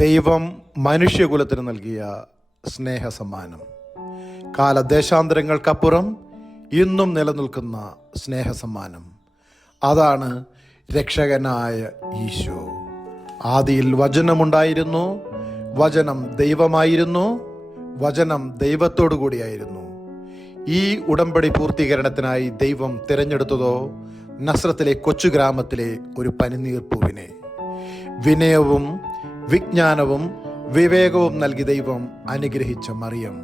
ദൈവം മനുഷ്യകുലത്തിന് നൽകിയ സ്നേഹസമ്മാനം, കാലദേശാന്തരങ്ങൾക്കപ്പുറം ഇന്നും നിലനിൽക്കുന്ന സ്നേഹസമ്മാനം. അതാണ് രക്ഷകനായ ഈശോ. ആദിയിൽ വചനമുണ്ടായിരുന്നു, വചനം ദൈവമായിരുന്നു, വചനം ദൈവത്തോടു കൂടിയായിരുന്നു. ഈ ഉടമ്പടി പൂർത്തീകരണത്തിനായി ദൈവം തിരഞ്ഞെടുത്തതോ നസ്രത്തിലെ കൊച്ചു ഗ്രാമത്തിലെ ഒരു പനിനീർപ്പൂവിനെ. വിനയവും വിജ്ഞാനവും വിവേകവും നൽകി ദൈവം അനുഗ്രഹിച്ച Mariyam.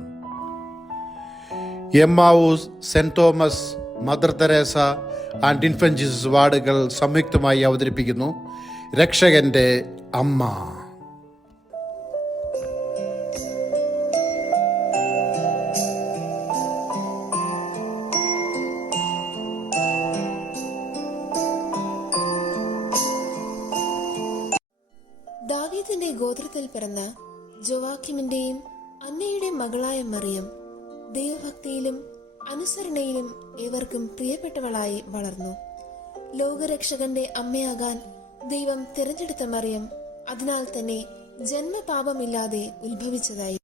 Emmaus, saint Thomas, mother Teresa and infant Jesus വാർഡുകൾ സംയുക്തമായി അവതരിപ്പിക്കുന്നു രക്ഷകന്റെ അമ്മ. ദാവീദിന്റെ ഗോത്രത്തിൽ പിറന്ന ജോവാക്കിമിന്റെയും അന്നയുടെ മകളായ മറിയം ദൈവഭക്തിയിലും അനുസരണയിലും ഏവർക്കും പ്രിയപ്പെട്ടവളായി വളർന്നു. ലോകരക്ഷകന്റെ അമ്മയാകാൻ ദൈവം തിരഞ്ഞെടുത്ത മറിയം അതിനാൽ തന്നെ ജന്മപാപമില്ലാതെ ഉത്ഭവിച്ചതായി.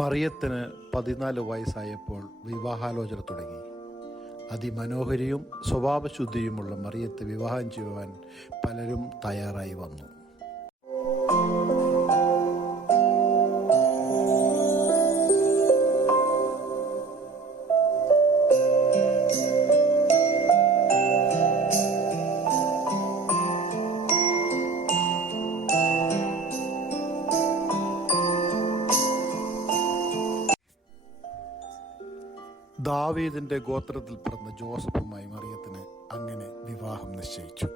മറിയത്തിന് 14 വയസ്സായപ്പോൾ വിവാഹാലോചന തുടങ്ങി. അതിമനോഹരിയും സ്വഭാവശുദ്ധിയുമുള്ള മറിയത്തെ വിവാഹം ചെയ്യുവാൻ പലരും തയ്യാറായി വന്നു. ദാവീദിന്റെ ഗോത്രത്തിൽ പിറന്ന ജോസഫുമായി മറിയത്തിന് അങ്ങനെ വിവാഹം നിശ്ചയിച്ചു.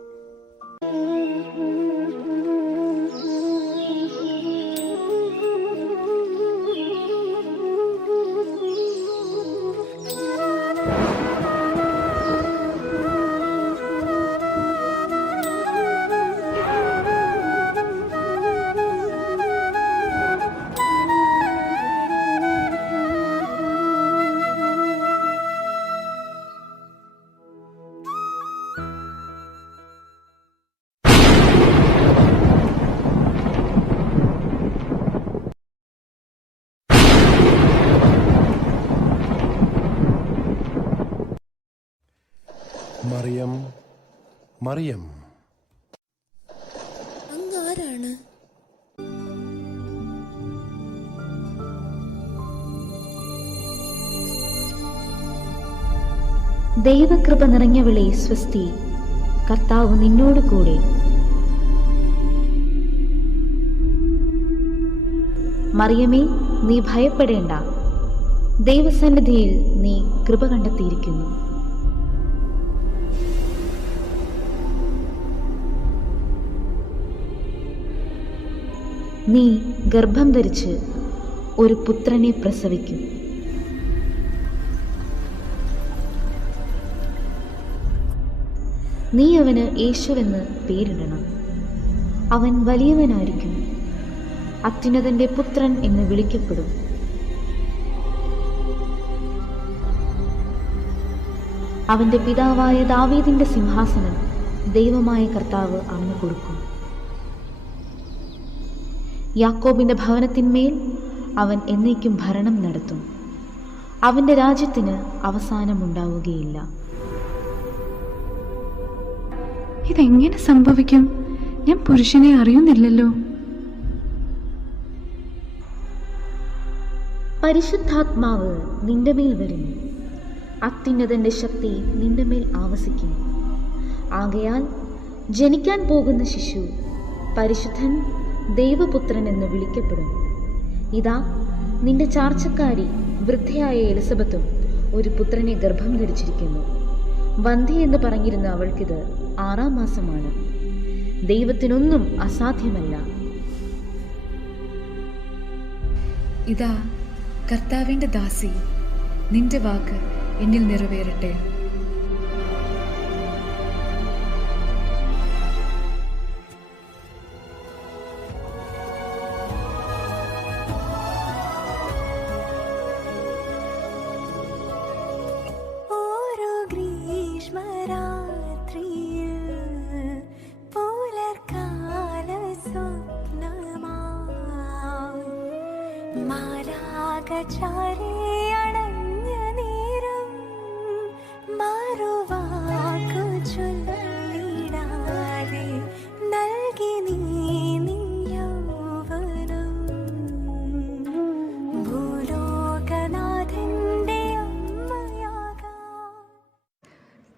മറിയം, മറിയം, അങ്ങാരാണ്? ദൈവകൃപ നിറഞ്ഞവളെ സ്വസ്തി, കർത്താവ് നിന്നോട് കൂടെ. മറിയമേ, നീ ഭയപ്പെടേണ്ട, ദൈവസന്നിധിയിൽ നീ കൃപ കണ്ടെത്തിയിരിക്കുന്നു. നീ ഗർഭം ധരിച്ച് ഒരു പുത്രനെ പ്രസവിക്കും. നീ അവന് യേശുവെന്ന് പേരിടണം. അവൻ വലിയവനായിരിക്കും, അത്യുന്നതന്റെ പുത്രൻ എന്ന് വിളിക്കപ്പെടും. അവന്റെ പിതാവായ ദാവീദിന്റെ സിംഹാസനം ദൈവമായ കർത്താവ് അവന് കൊടുക്കും. യാക്കോബിന്റെ ഭവനത്തിന്മേൽ അവൻ എന്നേക്കും ഭരണം നടത്തും. അവന്റെ രാജ്യത്തിന് അവസാനമുണ്ടാവുകയില്ല. ഇതെങ്ങനെ സംഭവിക്കും? ഞാൻ പുരുഷനെ അറിയുന്നില്ലല്ലോ. പരിശുദ്ധാത്മാവ് നിന്റെ മേൽ വരുന്നു, അത്യുന്നതന്റെ ശക്തി നിന്റെ മേൽ ആവസിക്കും. ആകയാൽ ജനിക്കാൻ പോകുന്ന ശിശു പരിശുദ്ധൻ, ദൈവപുത്രൻ എന്ന് വിളിക്കപ്പെടും. ഇതാ, നിന്റെ ചാർച്ചക്കാരി വൃദ്ധയായ എലിസബത്തും ഒരു പുത്രനെ ഗർഭം ധരിച്ചിരിക്കുന്നു. വന്ധ്യ എന്ന് പറഞ്ഞിരുന്ന അവൾക്കിത് 6-ാം മാസമാണ്. ദൈവത്തിനൊന്നും അസാധ്യമല്ല. ഇതാ കർത്താവിൻ്റെ ദാസി, നിന്റെ വാക്ക് എന്നിൽ നിറവേറട്ടെ.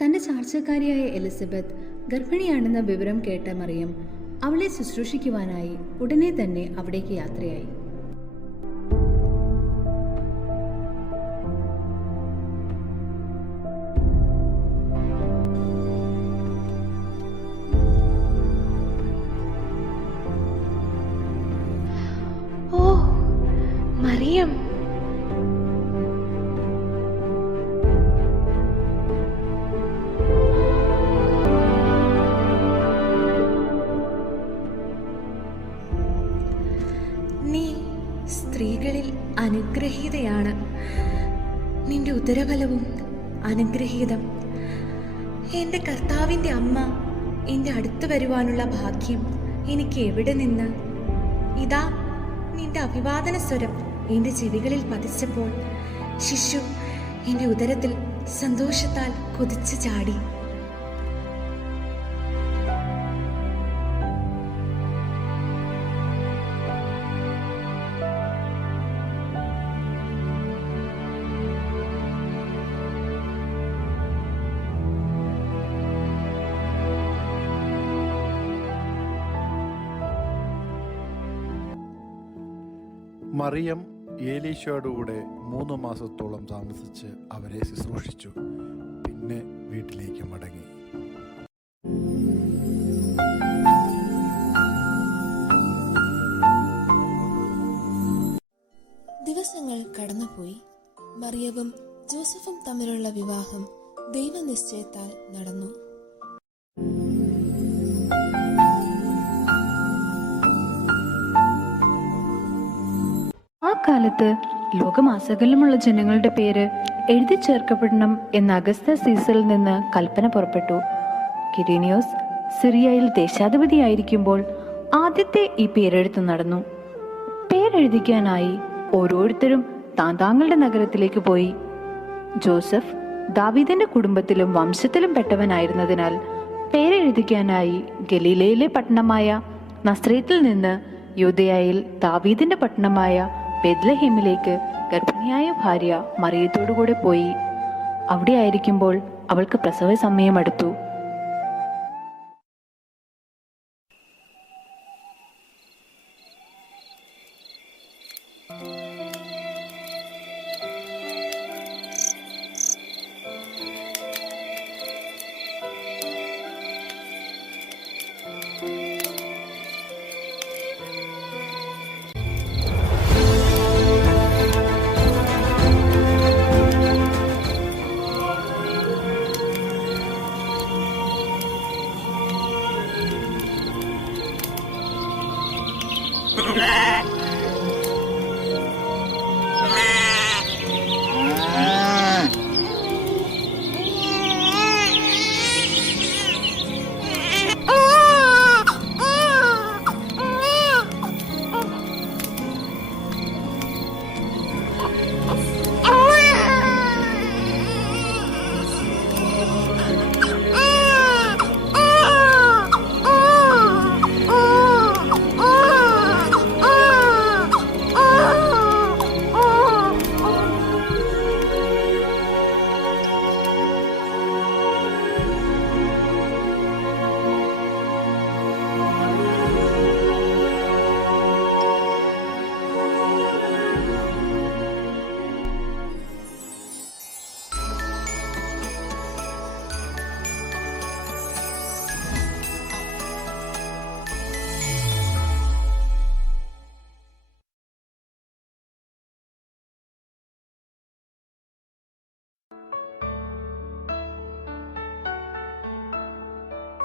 തൻ്റെ ചാർച്ചക്കാരിയായ എലിസബത്ത് ഗർഭിണിയാണെന്ന വിവരം കേട്ട മറിയം അവളെ ശുശ്രൂഷിക്കുവാനായി ഉടനെ തന്നെ അവിടേക്ക് യാത്രയായി. ഓ മറിയം, നീ സ്ത്രീകളിൽ അനുഗ്രഹീതയാണ്. നിന്റെ ഉദരഫലവും അനുഗ്രഹീതം. എൻ്റെ കർത്താവിൻ്റെ അമ്മ എൻ്റെ അടുത്ത് വരുവാനുള്ള ഭാഗ്യം എനിക്ക് എവിടെ നിന്ന്? ഇതാ, നിന്റെ അഭിവാദന സ്വരം എൻ്റെ ചെവികളിൽ പതിച്ചപ്പോൾ ശിശു എൻ്റെ ഉദരത്തിൽ സന്തോഷത്താൽ കൊതിച്ചു ചാടി. മറിയം ഏലീശയോടുകൂടെ 3 മാസത്തോളം താമസിച്ച് അവരെ ശുശ്രൂഷിച്ചു. പിന്നെ വീട്ടിലേക്ക് മടങ്ങി. ദിവസങ്ങൾ കടന്നുപോയി. മറിയവും ജോസഫും തമ്മിലുള്ള വിവാഹം ദൈവനിശ്ചയത്താൽ നടന്നു. ആ കാലത്ത് ലോകമാസകലമുള്ള ജനങ്ങളുടെ പേര് എഴുതി ചേർക്കപ്പെടണം എന്ന അഗസ്ത സീസറിൽ നിന്ന് കൽപ്പന പുറപ്പെട്ടു. കിരീനിയോസ് സിറിയയിൽ ദേശാധിപതിയായിരിക്കുമ്പോൾ ആദ്യത്തെ ഈ പേരെഴുത്ത് നടന്നു. പേരെഴുതിക്കാനായി ഓരോരുത്തരും താങ്കളുടെ നഗരത്തിലേക്ക് പോയി. ജോസഫ് ദാവീദിന്റെ കുടുംബത്തിലും വംശത്തിലും പെട്ടവനായിരുന്നതിനാൽ പേരെഴുതിക്കാനായി ഗലീലയിലെ പട്ടണമായ നസ്രേത്തിൽ നിന്ന് യൂദയായിൽ ദാവീദിന്റെ പട്ടണമായ ബെത്ലഹേമിലേക്ക് ഗർഭിണിയായ ഭാര്യ മറിയത്തോടുകൂടെ പോയി. അവിടെ ആയിരിക്കുമ്പോൾ അവൾക്ക് പ്രസവ സമയം അടുത്തു.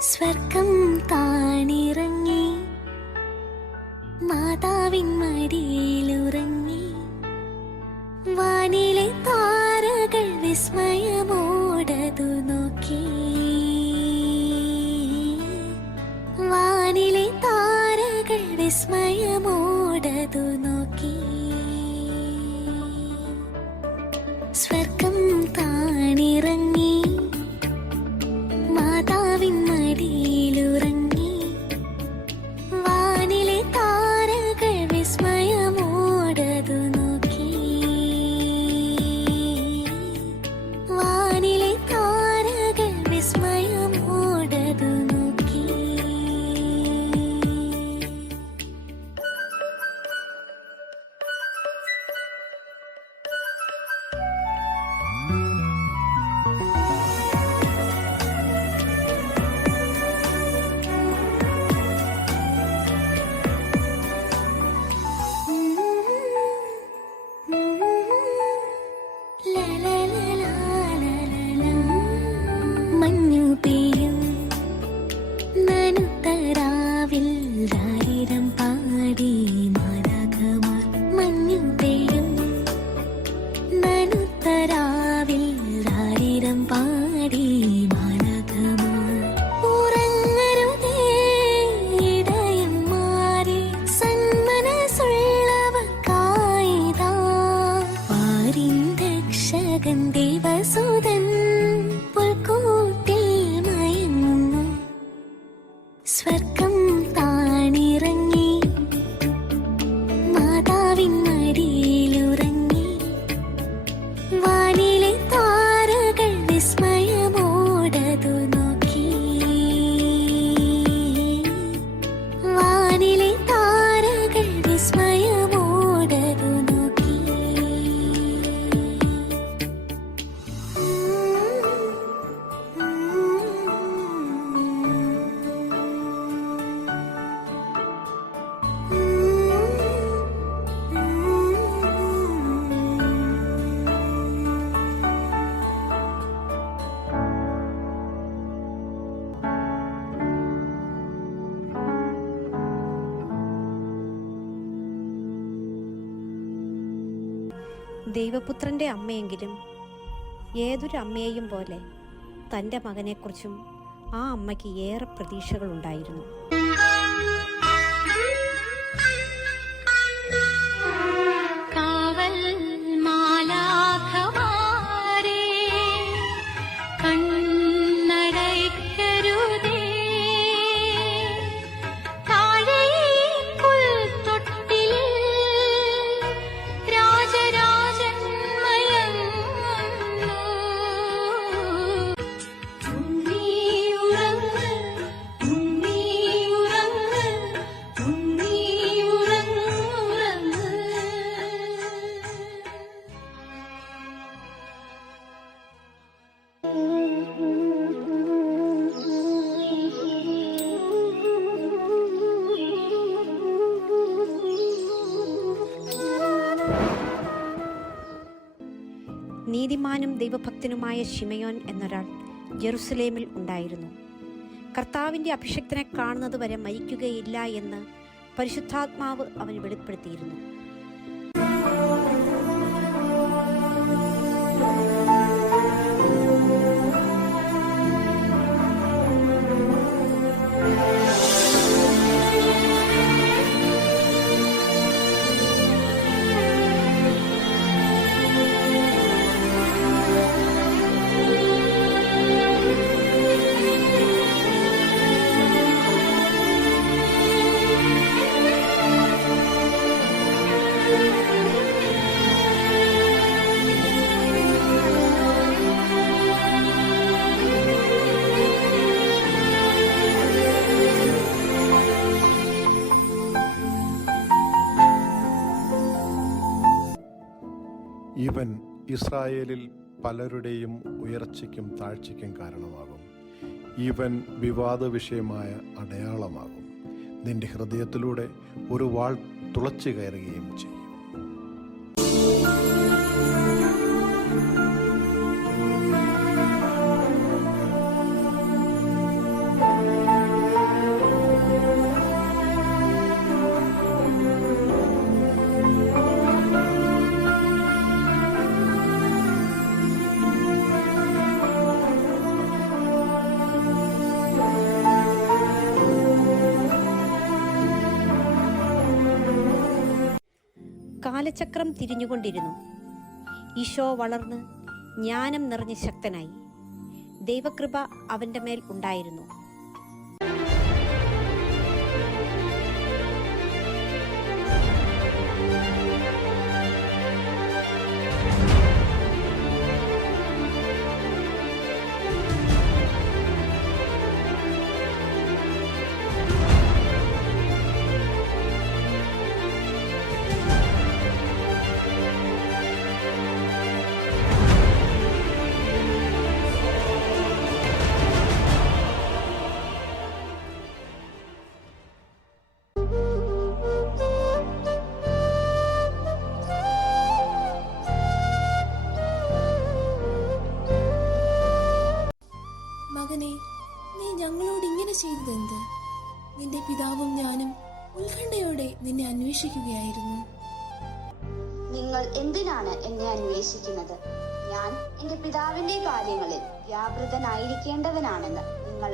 സ്വർഗം താണിറങ്ങി മാതാവിൻ മടിയിലുറങ്ങി വാനിലെ താരകൾ വിസ്മയമോടതു നോക്കി വാനിലെ താരകൾ വിസ്മയമോടതു നോക്കി സ്വർഗം താണിറങ്ങി മാതാവിൻ മടിയിലുറങ്ങി വാനിലെ താരകൾ വിസ്മയമോടതു നോക്കി വാനിലെ താരകൾ വിസ്മയമോടതു നോക്കി. മഞ്ഞു പെയ്യും നനുത്തരാവിൽ ദാരിദ്ര്യം പാടി മാലാഖമാർ മഞ്ഞു പെയ്യും നനുത്തരാവിൽ ദാരിദ്ര്യം പാടി മാലാഖമാർ ഉറങ്ങരുതേ ഇടയന്മാരെ സന്മനസ്സുള്ളവർക്കായിതാ പാരിൻ രക്ഷകൻ ദേവസുതൻ പുൽക്കൂട്ടിൽ മയങ്ങുന്നു സ്വർഗം താണിറങ്ങി മാതാവിൻ മടിയിലുറങ്ങി വാനിലെ താരകൾ വിസ്മയമോടതു നോക്കി വാനിലെ താരകൾ വിസ്മയമോടതു നോക്കി. ദൈവപുത്രൻ്റെ അമ്മയെങ്കിലും ഏതൊരു അമ്മയെയും പോലെ തൻ്റെ മകനെക്കുറിച്ചും ആ അമ്മയ്ക്ക് ഏറെ പ്രതീക്ഷകളുണ്ടായിരുന്നു. കാവൽ മാലാഖമാരേ കണ്ണടയ്ക്കരുതേ താഴെ പുൽത്തൊട്ടിൽ രാജരാജൻ മയങ്ങുന്നു ഉണ്ണീയുറങ്ങ് ഉണ്ണീയുറങ്ങ് ഉണ്ണീയുറങ്ങുറങ്ങ്. നീതിമാനും ദൈവഭക്തനുമായ ശിമയോൻ എന്നൊരാൾ ജെറുസലേമിൽ ഉണ്ടായിരുന്നു. കർത്താവിൻ്റെ അഭിഷിക്തനെ കാണുന്നതുവരെ മരിക്കുകയില്ല എന്ന് പരിശുദ്ധാത്മാവ് അവന് വെളിപ്പെടുത്തിയിരുന്നു. ഇവൻ ഇസ്രായേലിൽ പലരുടെയും ഉയർച്ചയ്ക്കും താഴ്ചയ്ക്കും കാരണമാകും. ഇവൻ വിവാദ വിഷയമായ അടയാളമാകും. നിന്റെ ഹൃദയത്തിലൂടെ ഒരു വാൾ തുളച്ചു കയറുകയും ചെയ്യും. കാലചക്രം തിരിഞ്ഞുകൊണ്ടിരുന്നു. ഈശോ വളർന്ന് ജ്ഞാനം നിറഞ്ഞ് ശക്തനായി. ദൈവകൃപ അവൻ്റെ മേൽ ഉണ്ടായിരുന്നു. മകനെ, നീ ഞങ്ങളോട് ഇങ്ങനെ ചെയ്തതെന്ത്? നിന്റെ പിതാവും ഞാനും ഉത്കണ്ഠയോടെ നിന്നെ അന്വേഷിക്കുകയായിരുന്നു. നിങ്ങൾ എന്തിനാണ് എന്നെ അന്വേഷിക്കുന്നത്? ഞാൻ എന്റെ പിതാവിന്റെ കാര്യങ്ങളിൽ വ്യാപൃതനായിരിക്കേണ്ടവനാണെന്ന് നിങ്ങൾ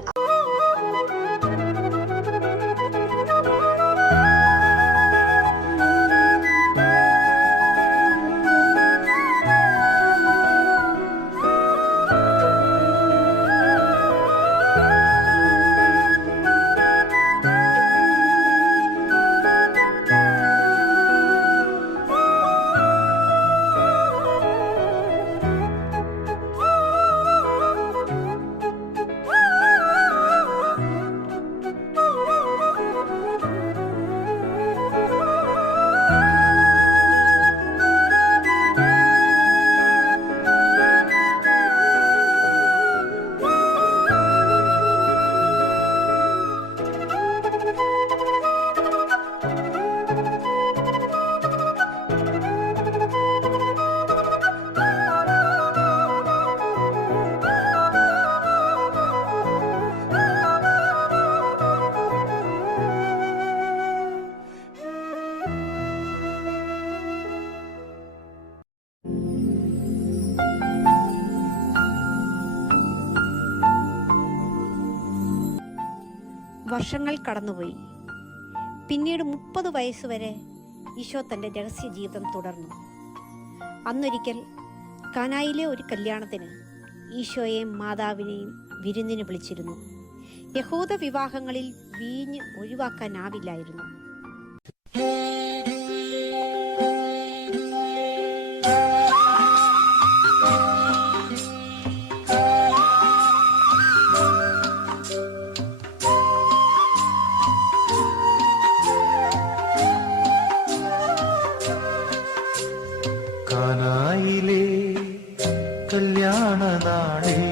വർഷങ്ങൾ കടന്നുപോയി. പിന്നീട് 30 വയസ്സുവരെ ഈശോ തൻ്റെ രഹസ്യ ജീവിതം തുടർന്നു. അന്നൊരിക്കൽ കാനായിലെ ഒരു കല്യാണത്തിന് ഈശോയെയും മാതാവിനെയും വിരുന്നിന് വിളിച്ചിരുന്നു. യഹൂദ വിവാഹങ്ങളിൽ വീഞ്ഞ് ഒഴിവാക്കാനാവില്ലായിരുന്നു. കാനായിലെ കല്യാണ നാളിൽ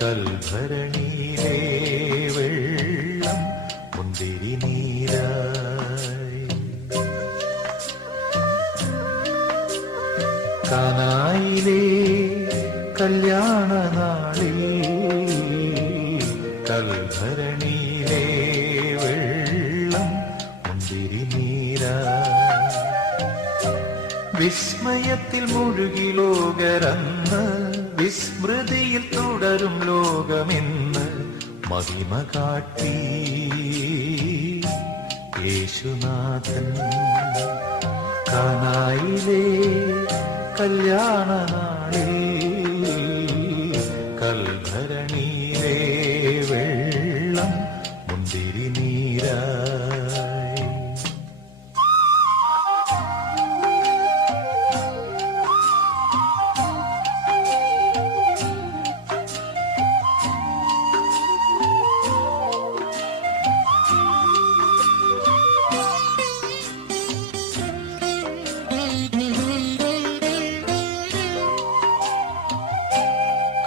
കൽഭരണിയിലെ വെള്ളം മുന്തിരി നീരായി. കാനായിലെ കല്യാണ നാളിൽ കൽഭരണിയിലെ വെള്ളം മുന്തിരി നീരായി. വിസ്മയത്തിൽ മുഴുകി ലോകരന്ന് വിസ്മൃതിയിൽ തുടരും ലോകമെന്ന് മഹിമ കാട്ടി യേശുനാഥൻ. കാനായിലെ കല്യാണ നാളിൽ കൽഭരണിയിലെ വെള്ളം മുന്തിരി നീരായി.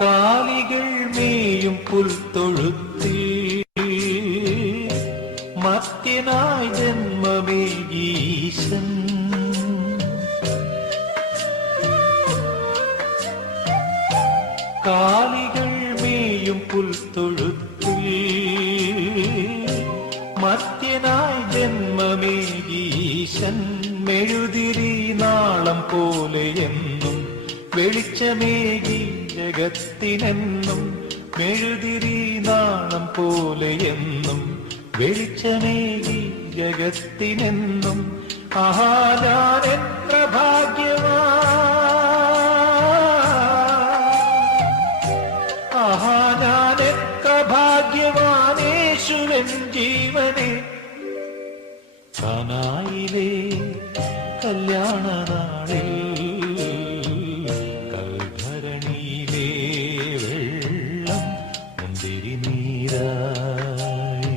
കാലികൾ മേയും പുൽത്തൊഴുത്തിൽ മർത്യനായി ജന്മമേകീശൻ. കാലികൾ മേയും പുൽത്തൊഴുത്തിൽ മർത്യനായി ജന്മമേകീശൻ. മെഴുതിരി നാളം പോലെയെന്നും വെളിച്ചമേകി ജഗത്തിനെന്നും. മെഴുതിരി നാളം പോലെയെന്നും വെളിച്ചമേകി ജഗത്തിനെന്നും. ആഹാ ഞാൻ എത്ര ഭാഗ്യവാൻ, ആഹാ ഞാൻ എത്ര ഭാഗ്യവാൻ, യേശുവൻ ജീവനെ. കാനായിലെ കല്യാണ നാളിൽ കൽഭരണിയിലെ വെള്ളം മുന്തിരി നീരായി.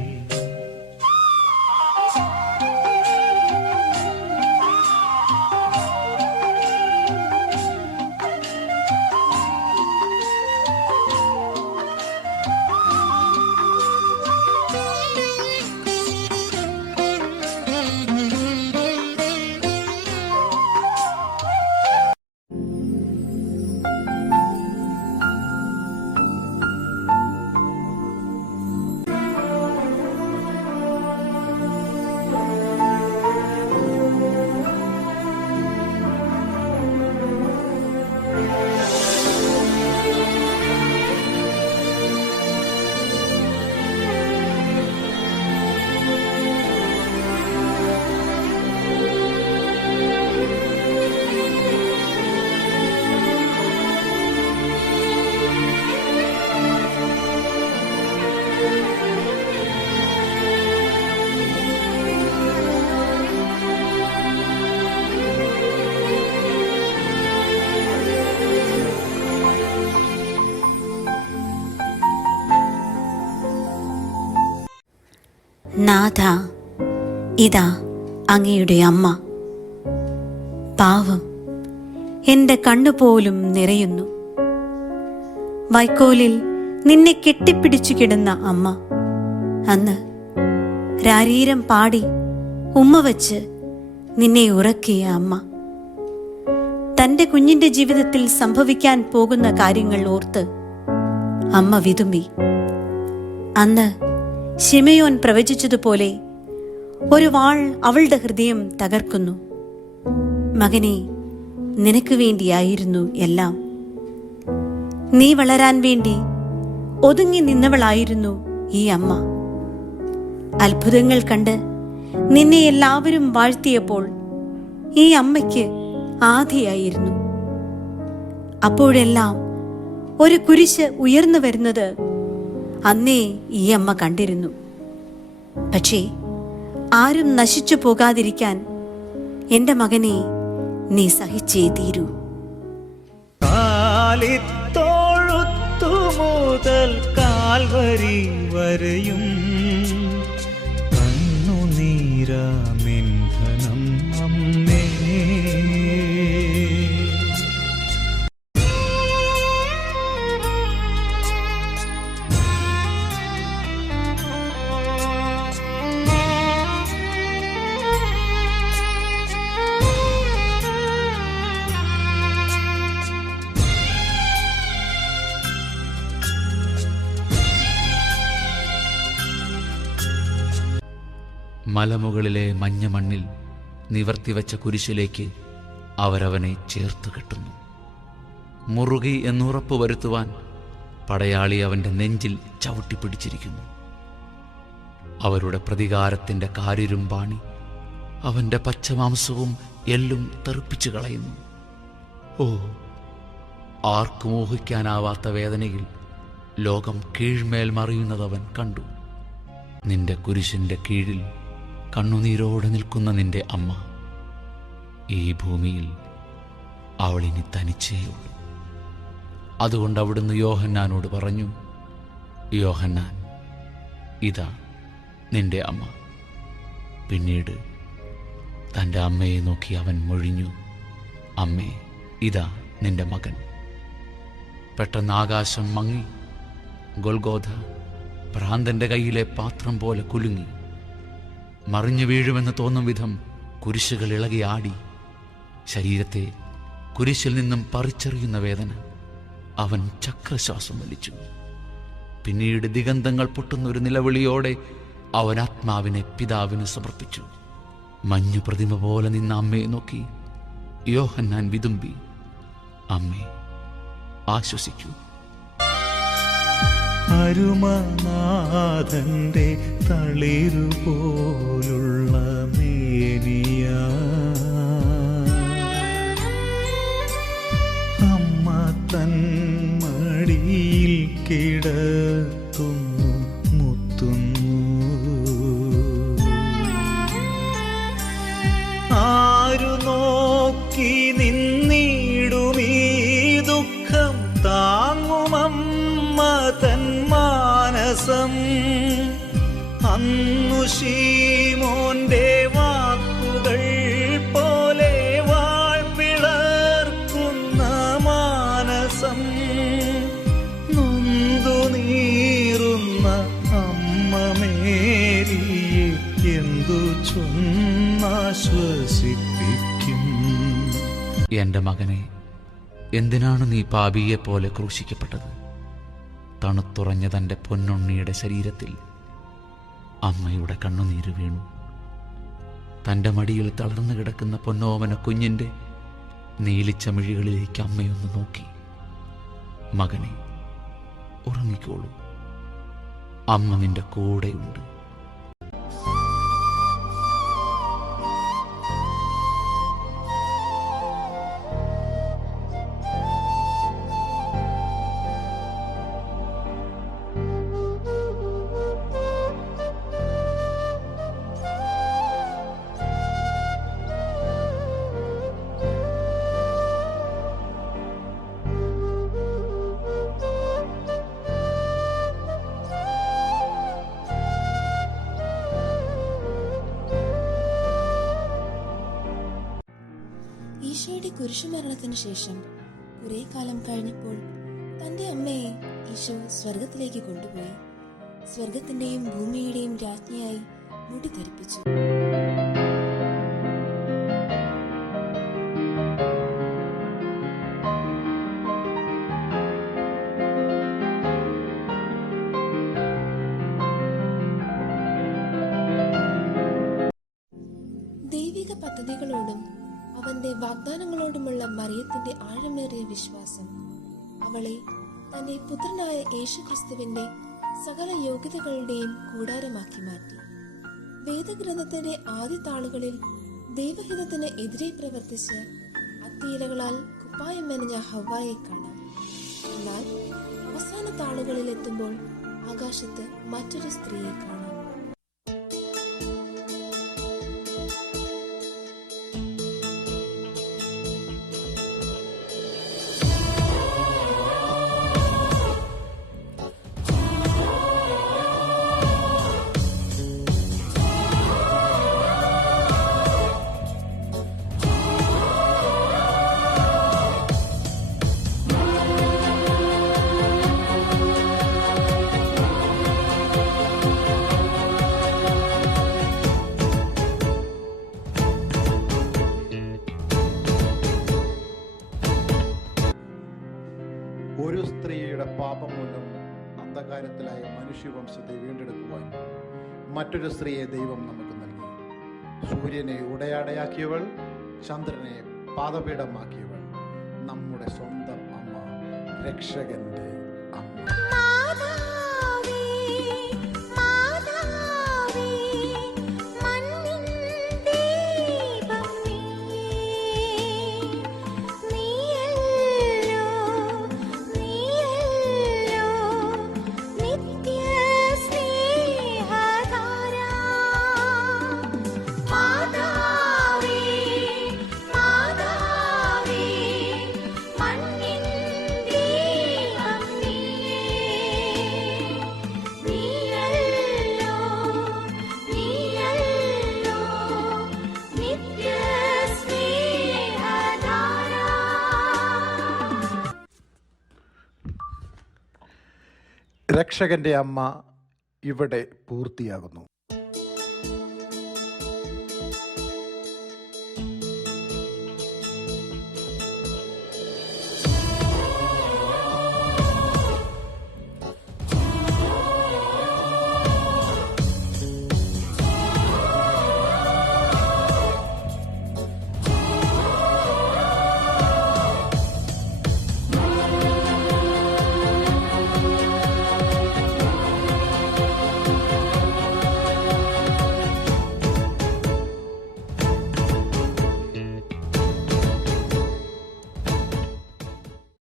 നാഥ, ഇതാ അങ്ങയുടെ അമ്മ. പാവം, എൻ്റെ കണ്ണുപോലും നിറയുന്നു. വൈക്കോലിൽ നിന്നെ കെട്ടിപ്പിടിച്ചു കിടന്ന അമ്മ, അന്ന് രാരീരം പാടി ഉമ്മ വച്ച് നിന്നെ ഉറക്കിയ അമ്മ, തൻ്റെ കുഞ്ഞിൻ്റെ ജീവിതത്തിൽ സംഭവിക്കാൻ പോകുന്ന കാര്യങ്ങൾ ഓർത്ത് അമ്മ വിതുമ്പി. അന്ന് ശിമയോൻ പ്രവചിച്ചതുപോലെ ഒരു വാൾ അവളുടെ ഹൃദയം തകർക്കുന്നു. മകനെ, നിനക്ക് വേണ്ടിയായിരുന്നു എല്ലാം. നീ വളരാൻ വേണ്ടി ഒതുങ്ങി നിന്നവളായിരുന്നു ഈ അമ്മ. അത്ഭുതങ്ങൾ കണ്ട് നിന്നെ എല്ലാവരും വാഴ്ത്തിയപ്പോൾ ഈ അമ്മയ്ക്ക് ആധിയായിരുന്നു. അപ്പോഴെല്ലാം ഒരു കുരിശ് ഉയർന്നു വരുന്നത് അന്നേ ഈ അമ്മ കണ്ടിരുന്നു. പക്ഷേ ആരും നശിച്ചു പോകാതിരിക്കാൻ എൻ്റെ മകനെ നീ സഹിച്ചേ തീരൂ. കാലിത്തോഴുത്തു മുതൽ കാൽവരി വരെയും കണ്ണുനീരാമിന്ധനം അമ്മേ. മലമുകളിലെ മഞ്ഞ മണ്ണിൽ നിവർത്തിവെച്ച കുരിശിലേക്ക് അവരവനെ ചേർത്ത് കെട്ടുന്നു. മുറുകി എന്നുറപ്പ് വരുത്തുവാൻ പടയാളി അവൻ്റെ നെഞ്ചിൽ ചവിട്ടിപ്പിടിച്ചിരിക്കുന്നു. അവരുടെ പ്രതികാരത്തിൻ്റെ കാരിരുമ്പാണി അവൻ്റെ പച്ചമാംസവും എല്ലും തെറിപ്പിച്ചു കളയുന്നു. ഓ, ആർക്കും ഊഹിക്കാനാവാത്ത വേദനയിൽ ലോകം കീഴ്മേൽ മറിയുന്നതവൻ കണ്ടു. നിന്റെ കുരിശിൻ്റെ കീഴിൽ കണ്ണുനീരോടെ നിൽക്കുന്ന നിന്റെ അമ്മ. ഈ ഭൂമിയിൽ അവളിനി തനിച്ചേയുള്ളൂ. അതുകൊണ്ട് അവിടുന്ന് യോഹന്നാനോട് പറഞ്ഞു, യോഹന്നാൻ, ഇതാ നിന്റെ അമ്മ. പിന്നീട് തൻ്റെ അമ്മയെ നോക്കി അവൻ മൊഴിഞ്ഞു, അമ്മേ, ഇതാ നിന്റെ മകൻ. പെട്ടെന്ന് ആകാശം മങ്ങി. ഗൊൽഗോഥ ഭ്രാന്തൻ്റെ കയ്യിലെ പാത്രം പോലെ കുലുങ്ങി. മറിഞ്ഞു വീഴുമെന്ന് തോന്നും വിധം കുരിശുകൾ ഇളകി ആടി. ശരീരത്തെ കുരിശിൽ നിന്നും പറിച്ചെറിയുന്ന വേദന. അവൻ ചക്രശ്വാസം വലിച്ചു. പിന്നീട് ദിഗന്ധങ്ങൾ പൊട്ടുന്ന ഒരു നിലവിളിയോടെ അവൻ ആത്മാവിനെ പിതാവിന് സമർപ്പിച്ചു. മഞ്ഞു പ്രതിമ പോലെ നിന്ന അമ്മയെ നോക്കി യോഹന്നാൻ വിതുമ്പി, അമ്മേ, ആശ്വസിക്കൂ. അരുമനാഥന്റെ തളിരുപോലുള്ള മേനിയാ തൻ മടിയിൽ കിടത്തുന്നു മുത്തുന്നു. ആരു നോക്കി നിന്നിടുമീ ദുഃഖം താങ്ങുമമ്മ തൻ മാനസം. അന്നു ശീമോന്റെ വാക്കുകൾ പോലെ വാഴ്പിളർക്കുന്ന മാനസം. നൊന്തു നീറുന്ന അമ്മ മേരിയെ എന്തു ചൊന്നാശ്വസിപ്പിക്കും? എൻ്റെ മകനെ, എന്തിനാണ് നീ പാപിയെപ്പോലെ ക്രൂശിക്കപ്പെട്ടത്? തണുത്തുറഞ്ഞ തൻ്റെ പൊന്നുണ്ണിയുടെ ശരീരത്തിൽ അമ്മയുടെ കണ്ണുനീര് വീണു. തൻ്റെ മടിയിൽ തളർന്നു കിടക്കുന്ന പൊന്നോമന കുഞ്ഞിൻ്റെ നീലിച്ച മിഴികളിലേക്ക് അമ്മയൊന്ന് നോക്കി. മകനെ, ഉറങ്ങിക്കോളൂ, അമ്മ നിന്റെ കൂടെയുണ്ട്. ഈശോയുടെ കുരിശുമരണത്തിന് ശേഷം കുറെ കാലം കഴിഞ്ഞപ്പോൾ തൻ്റെ അമ്മയെ ഈശോ സ്വർഗത്തിലേക്ക് കൊണ്ടുപോയി സ്വർഗത്തിന്റെയും ഭൂമിയുടെയും രാജ്ഞിയായി മുടി ധരിപ്പിച്ചു. ദൈവിക പദ്ധതികളോടും അവന്റെ വാഗ്ദാനങ്ങളോടുമുള്ള മറിയത്തിന്റെ ആഴമേറിയ വിശ്വാസം അവളെ തന്റെ പുത്രനായ യേശുക്രിസ്തുവിന്റെ സകല യോഗ്യതകളുടെയും കൂടാരമാക്കി മാറ്റി. വേദഗ്രന്ഥത്തിന്റെ ആദ്യ താളുകളിൽ ദൈവഹിതത്തിന് എതിരെ പ്രവർത്തിച്ച് അത്തിയിലകളാൽ കുപ്പായം മെനഞ്ഞ ഹവ്വായെ കാണാം. എന്നാൽ അവസാന താളുകളിൽ എത്തുമ്പോൾ ആകാശത്ത് മറ്റൊരു സ്ത്രീയെ കാണാം. ഒരു സ്ത്രീയുടെ പാപം മൂലം അന്ധകാരത്തിലായ മനുഷ്യവംശത്തെ വീണ്ടെടുക്കുവാൻ മറ്റൊരു സ്ത്രീയെ ദൈവം നമുക്ക് നൽകി. സൂര്യനെ ഉടയാടയാക്കിയവൾ, ചന്ദ്രനെ പാദപീഠമാക്കിയവൾ, നമ്മുടെ സ്വന്തം അമ്മ, രക്ഷകന്റെ അമ്മ. രക്ഷകന്റെ അമ്മ ഇവിടെ പൂർത്തിയാകുന്നു.